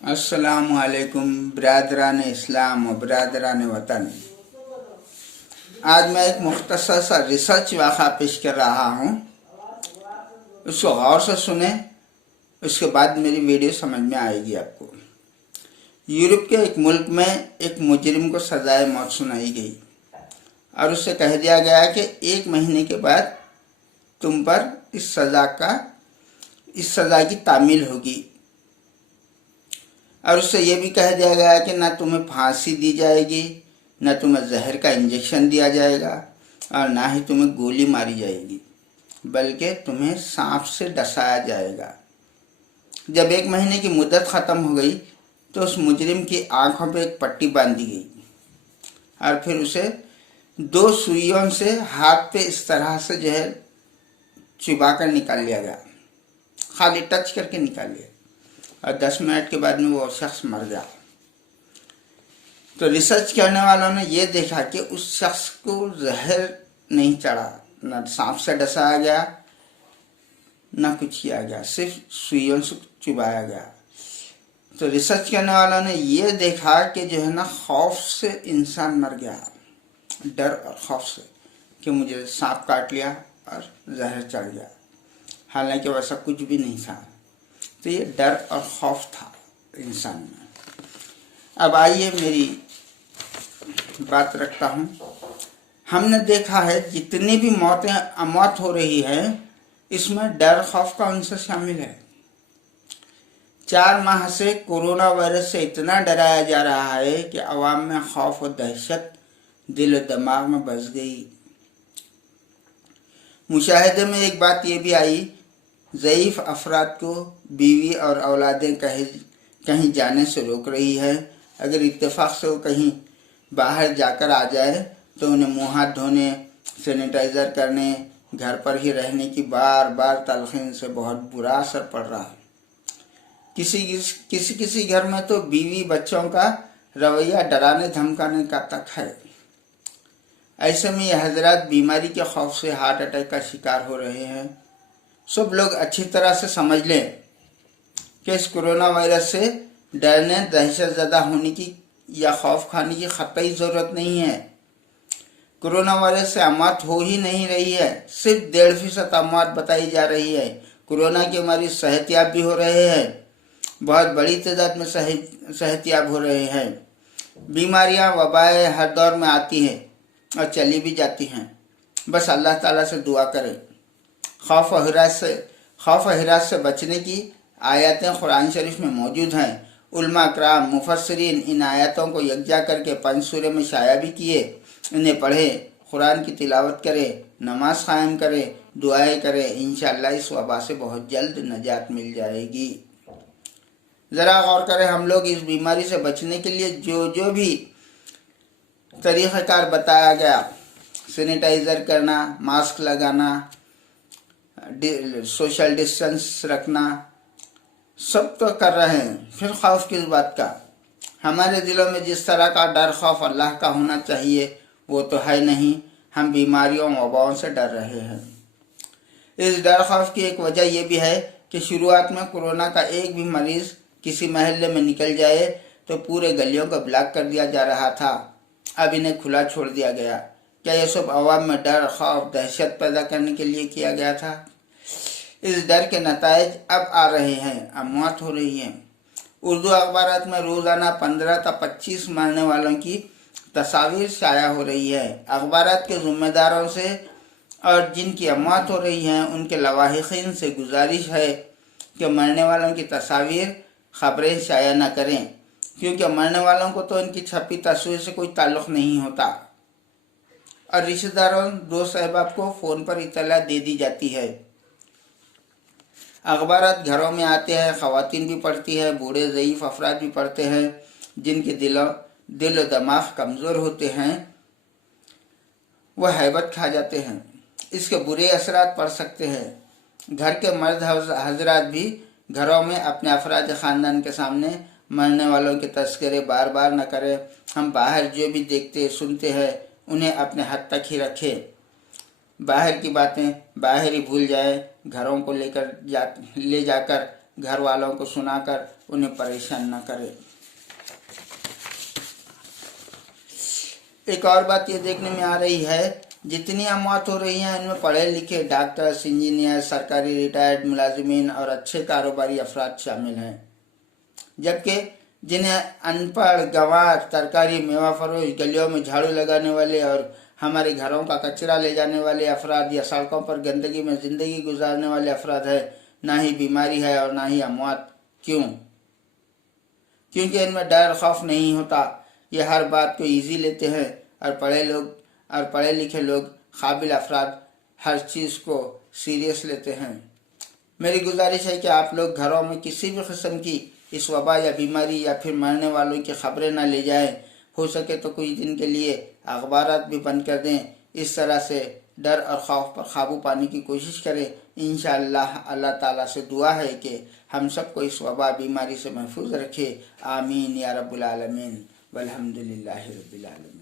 अस्सलामुअलैकुम बरादरान इस्लाम व बरादरान वतन। आज मैं एक मुख्तसर सा रिसर्च वाक़ा पेश कर रहा हूँ, उसको गौर से सुने, उसके बाद मेरी वीडियो समझ में आएगी आपको। यूरोप के एक मुल्क में एक मुजरिम को सजाए मौत सुनाई गई और उससे कह दिया गया कि 1 महीने के बाद तुम पर इस सज़ा की तामील होगी, और उससे ये भी कह दिया गया कि ना तुम्हें फांसी दी जाएगी, ना तुम्हें जहर का इंजेक्शन दिया जाएगा और ना ही तुम्हें गोली मारी जाएगी, बल्कि तुम्हें सांप से डसाया जाएगा। जब 1 महीने की मुद्दत ख़त्म हो गई तो उस मुजरिम की आंखों पे एक पट्टी बांधी गई और फिर उसे 2 सुइयों से हाथ पे इस तरह से जहर चुबा कर निकाल लिया गया, खाली टच करके निकाल लिया, और 10 मिनट के बाद में वो शख्स मर गया। तो रिसर्च करने वालों ने ये देखा कि उस शख्स को जहर नहीं चढ़ा, न सांप से डसाया गया, न कुछ किया गया, सिर्फ सुइयों से चुबाया गया। तो रिसर्च करने वालों ने ये देखा कि जो है ना, खौफ से इंसान मर गया, डर और खौफ से कि मुझे सांप काट लिया और जहर चढ़ गया, हालांकि वैसा कुछ भी नहीं था। तो ये डर और खौफ था इंसान में। अब आइए मेरी बात रखता हूँ। हमने देखा है जितनी भी मौत हो रही है, इसमें डर खौफ का अंश शामिल है। 4 माह से कोरोना वायरस से इतना डराया जा रहा है कि अवाम में खौफ और दहशत दिल और दिमाग में बस गई। मुशाहिदे में एक बात ये भी आई, ज़ईफ़ अफराद को बीवी और औलादें कहीं जाने से रोक रही है। अगर इत्तेफाक से वो कहीं बाहर जाकर आ जाए तो उन्हें मुँह हाथ धोने, सैनिटाइज़र करने, घर पर ही रहने की बार बार तलखीन से बहुत बुरा असर पड़ रहा है। किसी घर में तो बीवी बच्चों का रवैया डराने धमकाने का तक है। ऐसे में ये हजरात बीमारी के खौफ से हार्ट अटैक का शिकार हो रहे हैं। सब लोग अच्छी तरह से समझ लें कि इस कोरोना वायरस से डरने, दहशत ज़दा होने की या खौफ खाने की ख़तई ज़रूरत नहीं है। कोरोना वायरस से अमौत हो ही नहीं रही है, सिर्फ 1.5% अमौत बताई जा रही है। कोरोना के मरीज सेहतियाब भी हो रहे हैं, बहुत बड़ी तादाद में सेहतियाब हो रहे हैं। बीमारियां, वबाएँ हर दौर में आती हैं और चली भी जाती हैं। बस अल्लाह ताला से दुआ करें। खौफ और हिरास से बचने की आयतें कुरान शरीफ में मौजूद हैं। उलमा कराम, मुफस्सिरीन इन आयतों को यकजा करके 5 सूरे में शाया भी किए। इन्हें पढ़ें, कुरान की तिलावत करें, नमाज कायम करें, दुआएं करें। इंशाअल्लाह इस वबा से बहुत जल्द नजात मिल जाएगी। ज़रा गौर करें, हम लोग इस बीमारी से बचने के लिए जो भी तरीक़ाकार बताया गया, सैनिटाइज़र करना, मास्क लगाना, सोशल डिस्टेंस रखना, सब तो कर रहे हैं, फिर खौफ किस बात का? हमारे दिलों में जिस तरह का डर खौफ अल्लाह का होना चाहिए वो तो है नहीं। हम बीमारियों वबाओं से डर रहे हैं। इस डर खौफ की एक वजह यह भी है कि शुरुआत में कोरोना का एक भी मरीज़ किसी महल्ले में निकल जाए तो पूरे गलियों को ब्लॉक कर दिया जा रहा था। अब इन्हें खुला छोड़ दिया गया। क्या ये सब अवाम में डर, खौफ, दहशत पैदा करने के लिए किया गया था? इस डर के नताइज अब आ रहे हैं, अब मौत हो रही है। उर्दू अखबारात में रोज़ाना 15 से 25 मरने वालों की तस्वीर शाया हो रही है। अखबारात के ज़िम्मेदारों से और जिनकी मौत हो रही है उनके लवाहिकीन से गुजारिश है कि मरने वालों की तस्वीर, खबरें शाया न करें, क्योंकि मरने वालों को तो इनकी छपी तस्वीर से कोई ताल्लुक़ नहीं होता और रिश्तेदारों, दोस्त अहबाब को फ़ोन पर इत्तला दे दी जाती है। अखबारात घरों में आते हैं, ख़वातीन भी पढ़ती है, बूढ़े ज़ईफ़ अफराद भी पढ़ते हैं, जिनके दिल और दिमाग कमज़ोर होते हैं, वह हैबत खा जाते हैं। इसके बुरे असरात पड़ सकते हैं। घर के मर्द हजरात भी घरों में अपने अफराद ख़ानदान के सामने मरने वालों के तस्करे बार बार न करें। हम बाहर जो भी देखते सुनते हैं उन्हें अपने हद तक ही रखें। बाहर की बातें बाहर ही भूल जाए, घरों को ले जाकर घर वालों को सुनाकर उन्हें परेशान न करें। एक और बात ये देखने में आ रही है, जितनी अमवात हो रही हैं इनमें पढ़े लिखे डॉक्टर्स, इंजीनियर, सरकारी रिटायर्ड मुलाजिमीन और अच्छे कारोबारी अफराद शामिल हैं, जबकि जिन्हें अनपढ़, गंवार, तरकारी मेवा फरोश, गलियों में झाड़ू लगाने वाले और हमारे घरों का कचरा ले जाने वाले अफराद या सड़कों पर गंदगी में ज़िंदगी गुजारने वाले अफराद है, ना ही बीमारी है और ना ही अमवात। क्यों? क्योंकि इनमें डर खौफ नहीं होता। ये हर बात को ईजी लेते हैं और पढ़े लिखे लोग, काबिल अफराद हर चीज़ को सीरियस लेते हैं। मेरी गुजारिश है कि आप लोग घरों में किसी भी किस्म की इस वबा या बीमारी या फिर मरने वालों की खबरें ना ले जाएं। हो सके तो कुछ दिन के लिए अखबारात भी बंद कर दें। इस तरह से डर और खौफ पर काबू पाने की कोशिश करें। इंशाअल्लाह अल्लाह ताला से दुआ है कि हम सबको इस वबा बीमारी से महफूज रखे। आमीन या रब्बुल आलमीन। वल्हम्दुलिल्लाहि रब्बिल आलमीन।